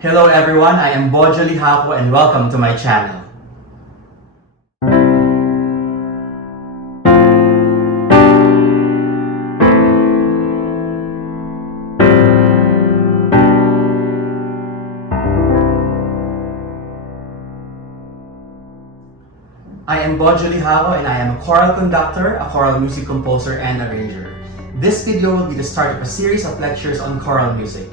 Hello everyone, I am Bojo Lijauco and welcome to my channel. I am Bojo Lijauco and I am a choral conductor, a choral music composer, and arranger. This video will be the start of a series of lectures on choral music.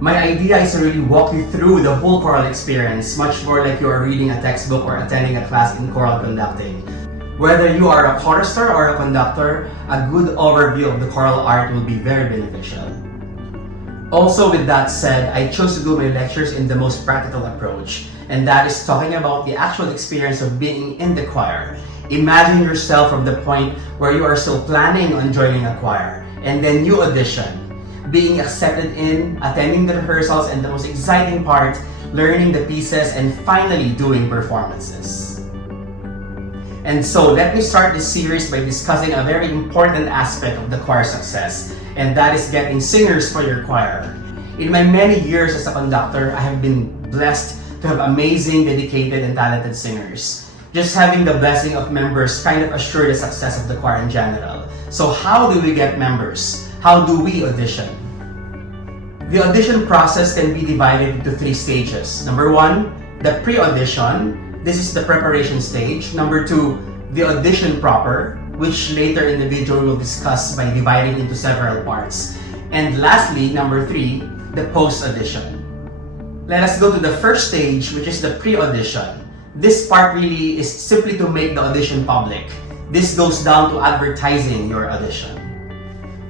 My idea is to really walk you through the whole choral experience, much more like you are reading a textbook or attending a class in choral conducting. Whether you are a chorister or a conductor, a good overview of the choral art will be very beneficial. Also, with that said, I chose to do my lectures in the most practical approach, and that is talking about the actual experience of being in the choir. Imagine yourself from the point where you are still planning on joining a choir, and then you audition, being accepted in, attending the rehearsals, and the most exciting part, learning the pieces, and finally doing performances. And so, let me start this series by discussing a very important aspect of the choir success, and that is getting singers for your choir. In my many years as a conductor, I have been blessed to have amazing, dedicated, and talented singers. Just having the blessing of members kind of assure the success of the choir in general. So how do we get members? How do we audition? The audition process can be divided into 3 stages. Number 1, the pre-audition. This is the preparation stage. Number 2, the audition proper, which later in the video we'll discuss by dividing into several parts. And lastly, number 3, the post-audition. Let us go to the first stage, which is the pre-audition. This part really is simply to make the audition public. This goes down to advertising your audition.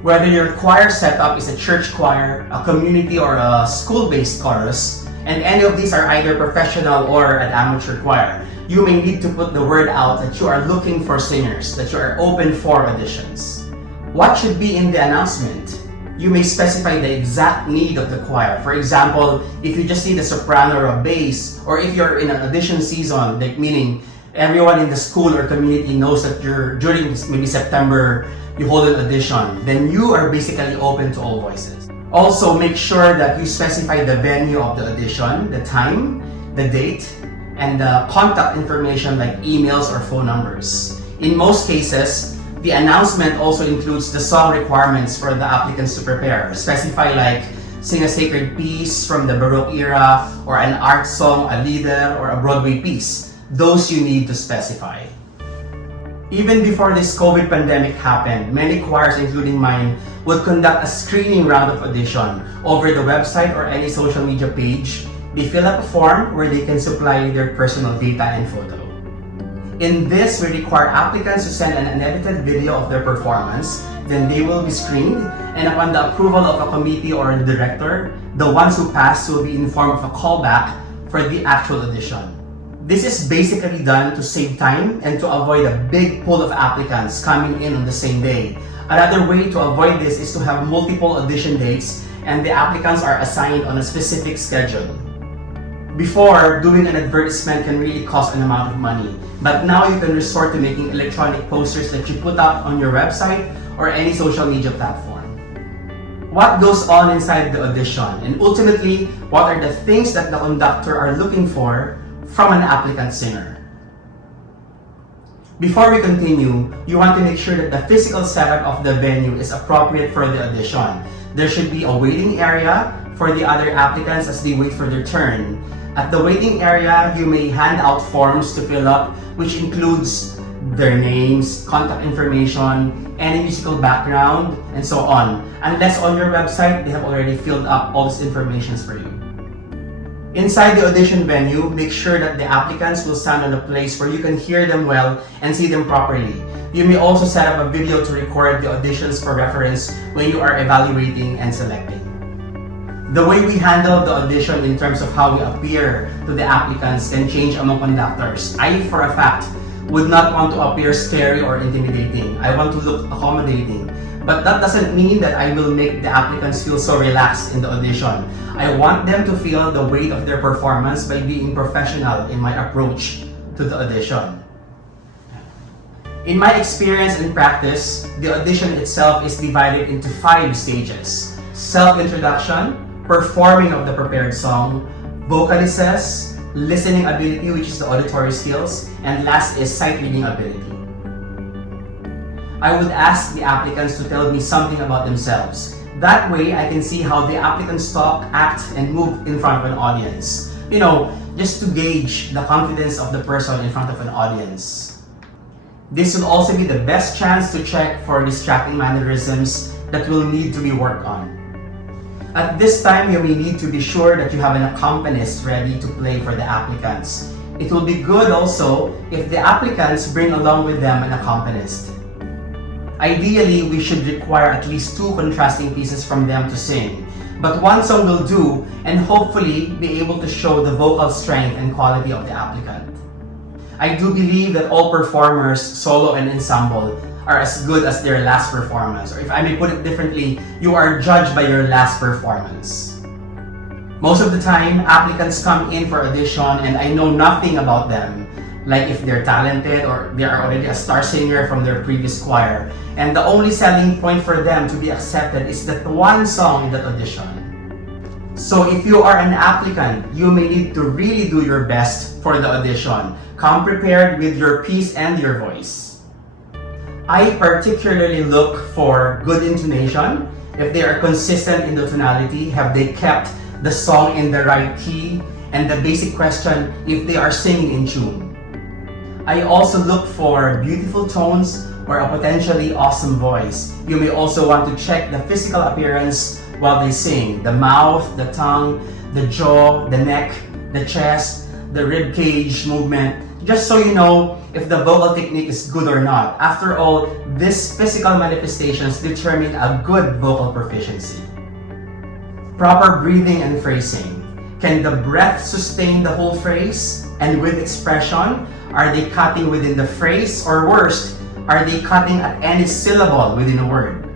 Whether your choir setup is a church choir, a community, or a school-based chorus, and any of these are either professional or an amateur choir, you may need to put the word out that you are looking for singers, that you are open for auditions. What should be in the announcement? You may specify the exact need of the choir. For example, if you just need a soprano or a bass, or if you're in an audition season, like meaning everyone in the school or community knows that you're during maybe September, you hold an audition, then you are basically open to all voices. Also, make sure that you specify the venue of the audition, the time, the date, and the contact information like emails or phone numbers. In most cases, the announcement also includes the song requirements for the applicants to prepare. Specify like sing a sacred piece from the Baroque era, or an art song, a lieder, or a Broadway piece. Those you need to specify. Even before this COVID pandemic happened, many choirs, including mine, would conduct a screening round of audition over the website or any social media page. They fill up a form where they can supply their personal data and photo. In this, we require applicants to send an unedited video of their performance, then they will be screened, and upon the approval of a committee or the director, the ones who pass will be informed of a callback for the actual audition. This is basically done to save time and to avoid a big pool of applicants coming in on the same day. Another way to avoid this is to have multiple audition dates and the applicants are assigned on a specific schedule. Before, doing an advertisement can really cost an amount of money, but now you can resort to making electronic posters that you put up on your website or any social media platform. What goes on inside the audition, and ultimately, what are the things that the conductor are looking for from an applicant singer? Before we continue, you want to make sure that the physical setup of the venue is appropriate for the audition. There should be a waiting area for the other applicants as they wait for their turn. At the waiting area, you may hand out forms to fill up, which includes their names, contact information, any musical background, and so on. Unless on your website, they have already filled up all these information for you. Inside the audition venue, make sure that the applicants will stand on a place where you can hear them well and see them properly. You may also set up a video to record the auditions for reference when you are evaluating and selecting. The way we handle the audition in terms of how we appear to the applicants can change among conductors. I, for a fact, would not want to appear scary or intimidating. I want to look accommodating. But that doesn't mean that I will make the applicants feel so relaxed in the audition. I want them to feel the weight of their performance by being professional in my approach to the audition. In my experience and practice, the audition itself is divided into 5 stages: self-introduction, performing of the prepared song, vocalises, listening ability, which is the auditory skills, and last is sight reading ability. I would ask the applicants to tell me something about themselves. That way, I can see how the applicants talk, act, and move in front of an audience. You know, just to gauge the confidence of the person in front of an audience. This will also be the best chance to check for distracting mannerisms that will need to be worked on. At this time, you may need to be sure that you have an accompanist ready to play for the applicants. It will be good also if the applicants bring along with them an accompanist. Ideally, we should require at least 2 contrasting pieces from them to sing, but one song will do and hopefully be able to show the vocal strength and quality of the applicant. I do believe that all performers, solo and ensemble, are as good as their last performance, or if I may put it differently, you are judged by your last performance. Most of the time, applicants come in for audition and I know nothing about them, like if they're talented or they are already a star singer from their previous choir, and the only selling point for them to be accepted is that one song in that audition. So if you are an applicant, you may need to really do your best for the audition. Come prepared with your piece and your voice. I particularly look for good intonation. If they are consistent in the tonality, have they kept the song in the right key, and the basic question, if they are singing in tune. I also look for beautiful tones or a potentially awesome voice. You may also want to check the physical appearance while they sing. The mouth, the tongue, the jaw, the neck, the chest, the rib cage movement, just so you know if the vocal technique is good or not. After all, these physical manifestations determine a good vocal proficiency. Proper breathing and phrasing. Can the breath sustain the whole phrase? And with expression, are they cutting within the phrase, or worst, are they cutting at any syllable within a word?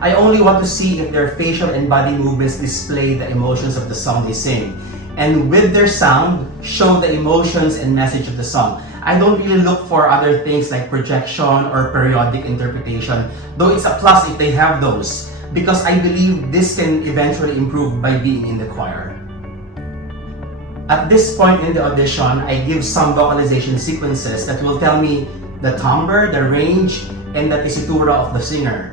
I only want to see if their facial and body movements display the emotions of the song they sing, and with their sound, show the emotions and message of the song. I don't really look for other things like projection or periodic interpretation, though it's a plus if they have those, because I believe this can eventually improve by being in the choir. At this point in the audition, I give some vocalization sequences that will tell me the timbre, the range, and the tessitura of the singer.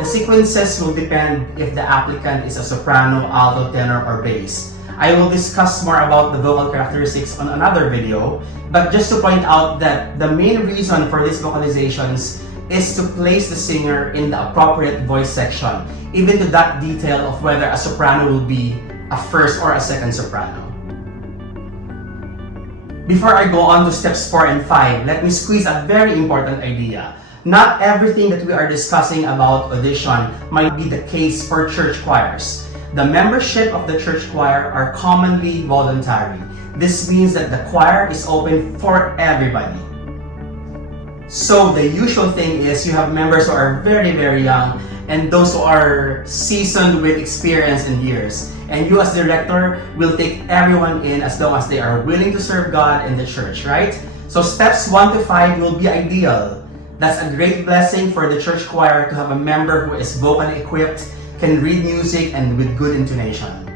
The sequences will depend if the applicant is a soprano, alto, tenor, or bass. I will discuss more about the vocal characteristics on another video, but just to point out that the main reason for these vocalizations is to place the singer in the appropriate voice section, even to that detail of whether a soprano will be a first or a second soprano. Before I go on to steps 4 and 5, let me squeeze a very important idea. Not everything that we are discussing about audition might be the case for church choirs. The membership of the church choir are commonly voluntary. This means that the choir is open for everybody. So the usual thing is you have members who are very, very young and those who are seasoned with experience and years. And you as director will take everyone in as long as they are willing to serve God and the church, right? So steps 1 to 5 will be ideal. That's a great blessing for the church choir to have a member who is vocally equipped, can read music, and with good intonation.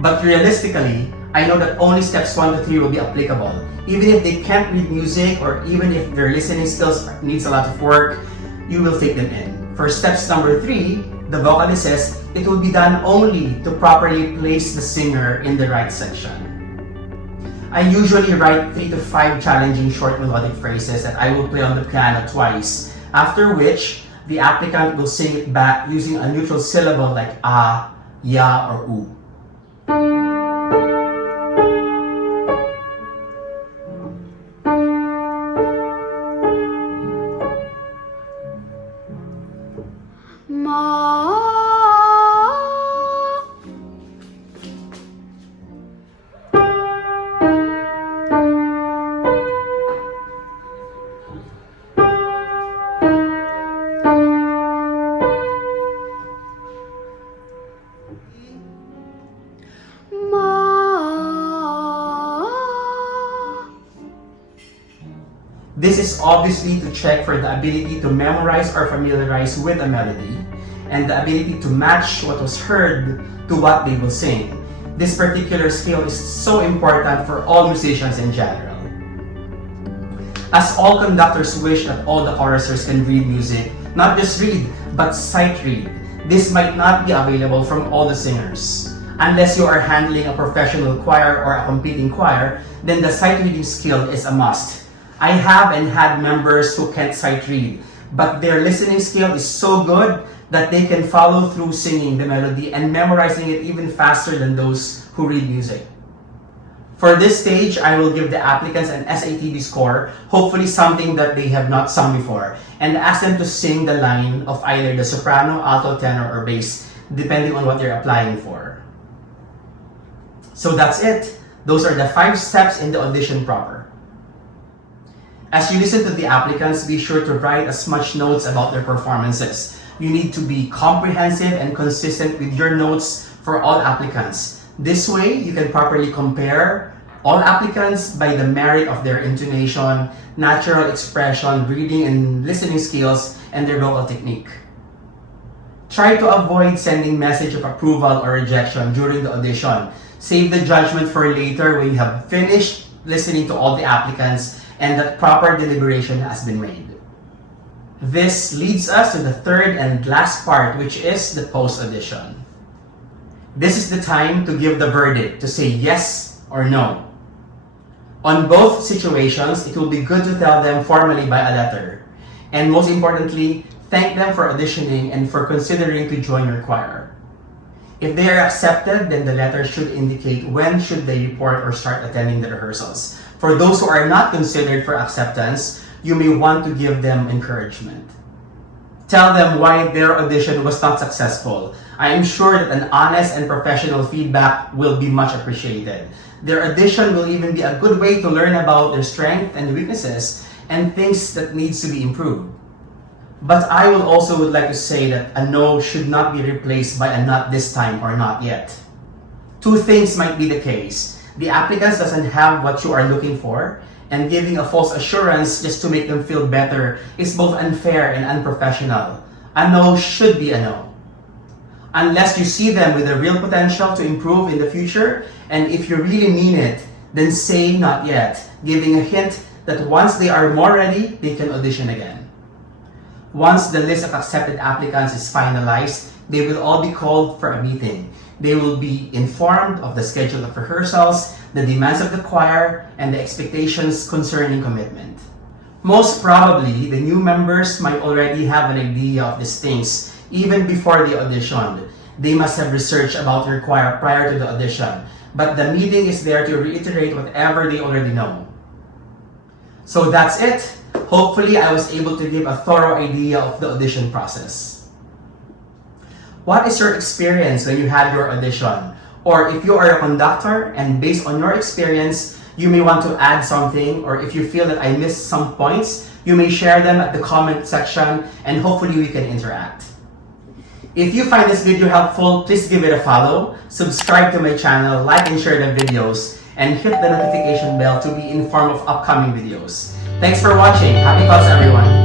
But realistically, I know that only steps 1 to 3 will be applicable. Even if they can't read music, or even if their listening skills needs a lot of work, you will take them in. For steps number 3, the vocalists, it will be done only to properly place the singer in the right section. I usually write 3 to 5 challenging short melodic phrases that I will play on the piano twice, after which the applicant will sing it back using a neutral syllable like a, ya, or u. This is obviously to check for the ability to memorize or familiarize with a melody and the ability to match what was heard to what they will sing. This particular skill is so important for all musicians in general. As all conductors wish that all the choristers can read music, not just read, but sight read. This might not be available from all the singers. Unless you are handling a professional choir or a competing choir, then the sight reading skill is a must. I have and had members who can't sight read, but their listening skill is so good that they can follow through singing the melody and memorizing it even faster than those who read music. For this stage, I will give the applicants an SATB score, hopefully something that they have not sung before, and ask them to sing the line of either the soprano, alto, tenor, or bass, depending on what they're applying for. So that's it. Those are the 5 steps in the audition proper. As you listen to the applicants, be sure to write as much notes about their performances. You need to be comprehensive and consistent with your notes for all applicants. This way, you can properly compare all applicants by the merit of their intonation, natural expression, reading and listening skills, and their vocal technique. Try to avoid sending message of approval or rejection during the audition. Save the judgment for later when you have finished listening to all the applicants and that proper deliberation has been made. This leads us to the third and last part, which is the post-audition. This is the time to give the verdict, to say yes or no. On both situations, it will be good to tell them formally by a letter. And most importantly, thank them for auditioning and for considering to join your choir. If they are accepted, then the letter should indicate when should they report or start attending the rehearsals. For those who are not considered for acceptance, you may want to give them encouragement. Tell them why their audition was not successful. I am sure that an honest and professional feedback will be much appreciated. Their audition will even be a good way to learn about their strengths and weaknesses and things that needs to be improved. But I will also would like to say that a no should not be replaced by a not this time or not yet. 2 things might be the case. The applicant doesn't have what you are looking for, and giving a false assurance just to make them feel better is both unfair and unprofessional. A no should be a no. Unless you see them with a real potential to improve in the future, and if you really mean it, then say not yet, giving a hint that once they are more ready, they can audition again. Once the list of accepted applicants is finalized, they will all be called for a meeting. They will be informed of the schedule of rehearsals, the demands of the choir, and the expectations concerning commitment. Most probably, the new members might already have an idea of these things even before they auditioned. They must have researched about your choir prior to the audition, but the meeting is there to reiterate whatever they already know. So that's it. Hopefully, I was able to give a thorough idea of the audition process. What is your experience when you had your audition? Or if you are a conductor and based on your experience, you may want to add something, or if you feel that I missed some points, you may share them at the comment section and hopefully we can interact. If you find this video helpful, please give it a follow, subscribe to my channel, like and share the videos, and hit the notification bell to be informed of upcoming videos. Thanks for watching. Happy class, everyone.